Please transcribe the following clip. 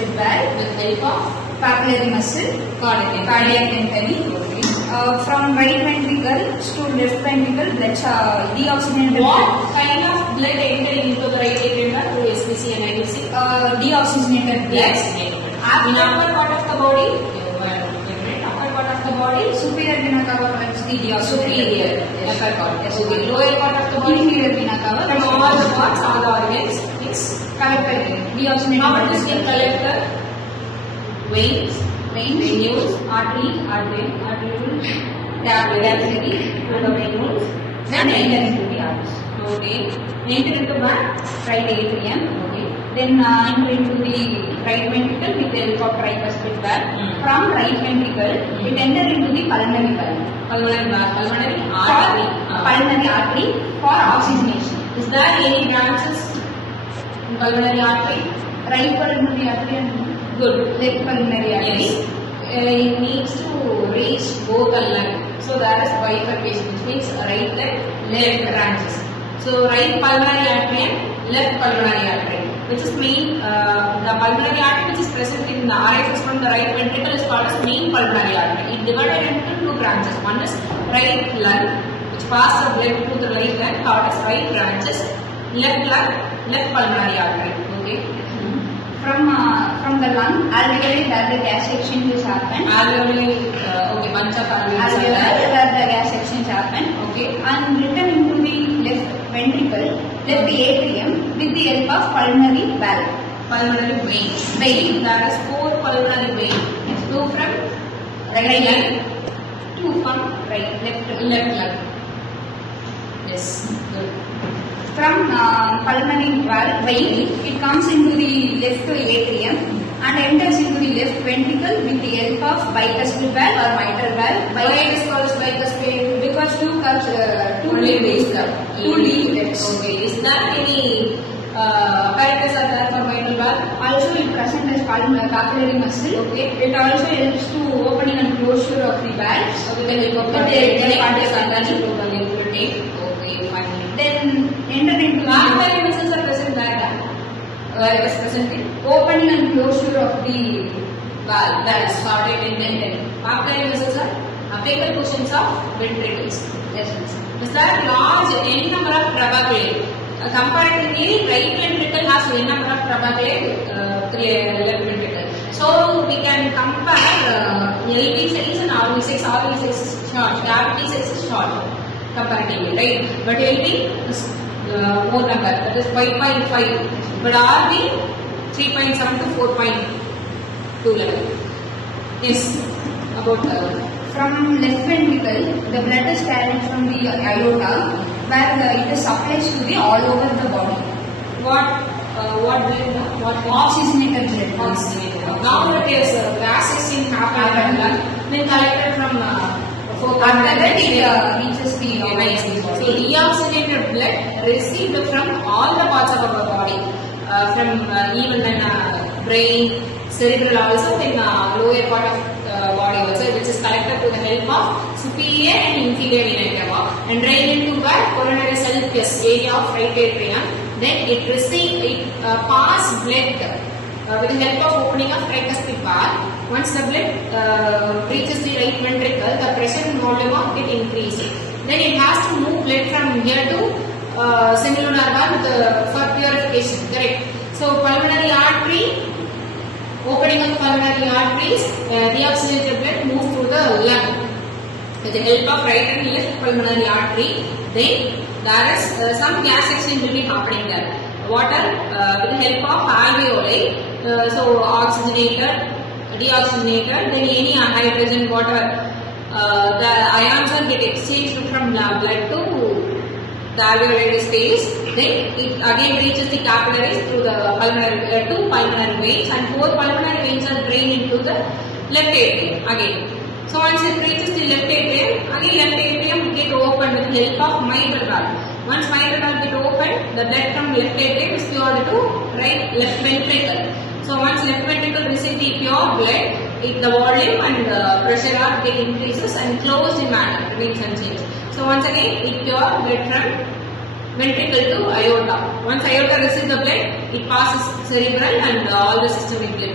bicuspid valve with help of papillary muscle, cardiac tympani. Okay. From right ventricle to left ventricle, blood deoxygenated What blood. kind of blood entering into the right atrium through SVC and IVC? Deoxygenated blood. In upper part of the body, upper part of the body, Superior vena cava collects the superior, deoxygenated upper part. Yes. Okay. Lower part of the body, Inferior vena cava from all the parts, all the organs, is collected deoxygenated how blood it is being collected? Veins, venules, artery, capillary, and the venules, then enter into the arteries. okay, enter into the Right atrium. okay, Then enter into the right ventricle with the help of tricuspid valve. From right ventricle, it enter into the pulmonary valve. pulmonary For artery. pulmonary artery for oxygenation. Is there any branches in pulmonary artery? Right pulmonary artery and Good. left pulmonary artery. Yes. It needs to reach both the lung. So there is bifurcation, which means right leg, left branches. So right pulmonary artery and left pulmonary artery, which is main, the pulmonary artery which is present in the arises from the right ventricle is called as main pulmonary artery. It divided into two branches. One is right lung, which passes the blood to the right lung, called as right branches. Left lung, left pulmonary artery. Okay. From the lung, alveoli where the gas exchange is happen. Alveoli, okay, bunch of alveoli. Alveoli where the gas exchange happen. Okay. And return into the left ventricle, left atrium with the help of pulmonary valve. Pulmonary vein. There is 4 pulmonary vein. 2 from right lung, 2 from left lung. Yes. Good. From pulmonary valve vein, it comes into the left atrium and enters into the left ventricle with the help of bicuspid valve or mitral valve. Why it is called bicuspid? Because two cups, two Only leaves, leaves. two leaflets. Okay. Is there any characters are there for mitral valve? Also, it present as papillary muscle. Okay. It also helps to opening and closure of the valves. Okay, then we go for But the they cardiac are artery. Totally take. Okay, fine. Then enter into the Papillary muscles are present there. Where it is present in opening and closure of the valve that is started in tendon. Papillary muscles are apical portions of ventricles. vessels. Is there large n number of trabeculae? Comparatively, right ventricle has n number of trabeculae, left ventricle. So we can compare LV size and RV size. RV size is short, cavity size is short comparatively, right? But LV is more number, that is 5.5. But RV 3.7 to 4.2 level. Yes, about From left ventricle, the blood is carried from the aorta, where it is supplied to the all over the body. what blood? What Oxygenated blood. oxygenated. Now the case gas exchange happened then collected from After that, it reaches the nice. So deoxygenated blood received from all the parts of our body, from even then brain, cerebral also, then lower part of body also, which is collected to the help of superior and inferior vena cava and drain into where coronary sulcus area of right atrium. Then it pass blood with the help of opening of tricuspid valve. Once the blood reaches the right ventricle, the pressure and volume of it increases. Then it has to move blood from here to semilunar valve for purification. Correct. So pulmonary artery, opening of pulmonary arteries, deoxygenated blood moves through the lung with the help of right and left pulmonary artery. Then there is some gas exchange will be happening there. Water with the help of alveoli, so oxygenated, deoxygenated, then any hydrogen, water, the ions are get exchanged from the blood to the alveoli space. Then it again reaches the capillaries through the two pulmonary veins, and 4 pulmonary veins are drained into the left atrium again. So once it reaches the left atrium, again left atrium get opened with the help of mitral valve. Once mitral valve get opened, the blood from left atrium is poured to left ventricle. So once left ventricle receives the pure blood, the volume and pressure are get increases and closed in manner remains unchanged. So once again, it pure blood from ventricle to aorta. Once aorta receives the blood, it passes cerebral and all the systemic blood.